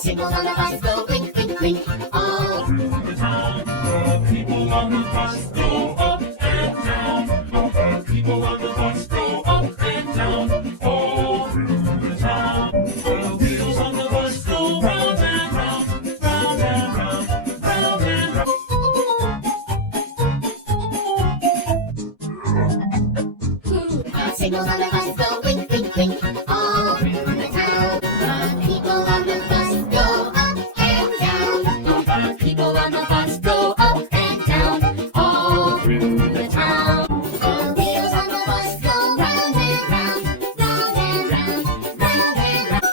Signals on the bus go blink, blink, blink, all through the town. The people on the bus go up and down. The people on the bus go up and down, all through the town. The wheels on the bus go round and round, round and round, round and round. The signals on the bus go blink, blink, blink, all through the town. The people on the bus go up and down. The people on the bus go up and down, all through the town. The wheels on the bus go round and round, round and round, round and round.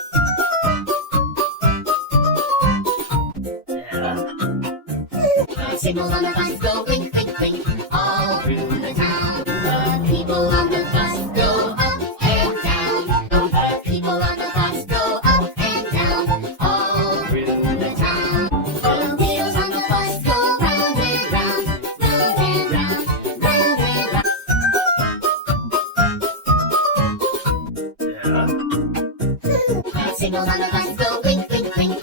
The signals on the bus go blink, blink, blink, all through the town. The people on the bus go up and down. The people on the bus go up and down, all through the town. The wheels on the bus go round and round, round and round, round and round. The signals on the bus go blink, blink, blink,